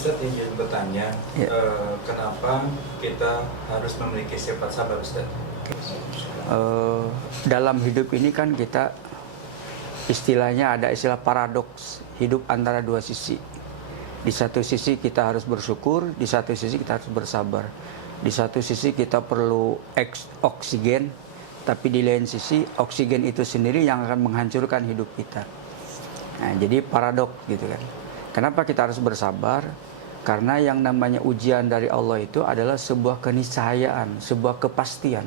Ustadz ingin bertanya, Ya. kenapa kita harus memiliki sifat sabar, Ustadz? Dalam hidup ini kan kita istilahnya ada istilah paradoks, hidup antara dua sisi. Di satu sisi kita harus bersyukur, di satu sisi kita harus bersabar. Di satu sisi kita perlu oksigen, tapi di lain sisi oksigen itu sendiri yang akan menghancurkan hidup kita. Nah, jadi paradok gitu kan. Kenapa kita harus bersabar? Karena yang namanya ujian dari Allah itu adalah sebuah keniscayaan, sebuah kepastian.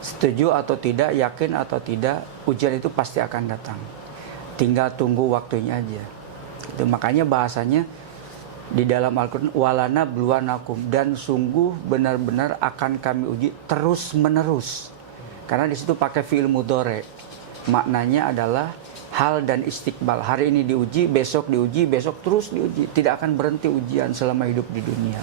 Setuju atau tidak, yakin atau tidak, ujian itu pasti akan datang. Tinggal tunggu waktunya aja. Itu makanya bahasanya di dalam Al-Quran, walana bluwanakum, dan sungguh benar-benar akan kami uji terus menerus. Karena di situ pakai fi'il mudhari. Maknanya adalah hal dan istiqbal. Hari ini diuji, besok diuji, besok terus diuji. Tidak akan berhenti ujian selama hidup di dunia.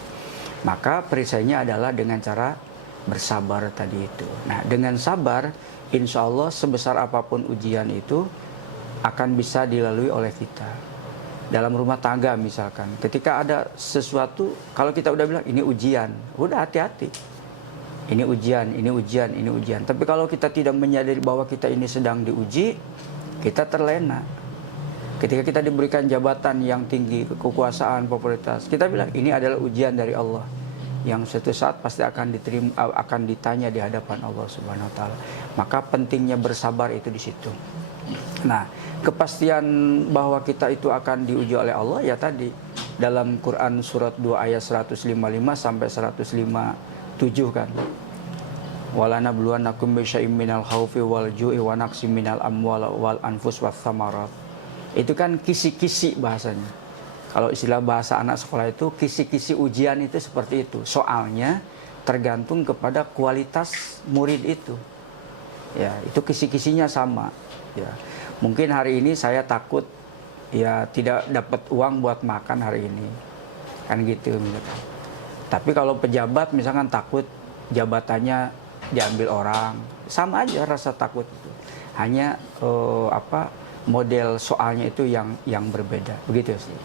Maka perisainya adalah dengan cara bersabar tadi itu. Nah, dengan sabar, insya Allah sebesar apapun ujian itu akan bisa dilalui oleh kita. Dalam rumah tangga misalkan, ketika ada sesuatu, kalau kita udah bilang ini ujian, udah hati-hati. Ini ujian, ini ujian, ini ujian. Tapi kalau kita tidak menyadari bahwa kita ini sedang diuji, kita terlena. Ketika kita diberikan jabatan yang tinggi, kekuasaan, popularitas, kita bilang ini adalah ujian dari Allah yang suatu saat pasti akan diterima, akan ditanya di hadapan Allah Subhanahu wa taala. Maka pentingnya bersabar itu di situ. Nah, kepastian bahwa kita itu akan diuji oleh Allah ya tadi dalam Quran surat 2 ayat 155 sampai 157 kan. Walana bluwanakum bisyai'im minal khaufi wal ju'i wa naqsim minal amwal wal anfus wath thamarat. Itu kan kisi-kisi bahasanya. Kalau istilah bahasa anak sekolah itu kisi-kisi ujian itu seperti itu. Soalnya tergantung kepada kualitas murid itu. Ya, itu kisi-kisinya sama. Ya. Mungkin hari ini saya takut ya tidak dapat uang buat makan hari ini. Kan gitu misalkan. Tapi kalau pejabat misalkan takut jabatannya diambil orang, sama aja rasa takut itu. Hanya model soalnya itu yang berbeda. Begitu sih.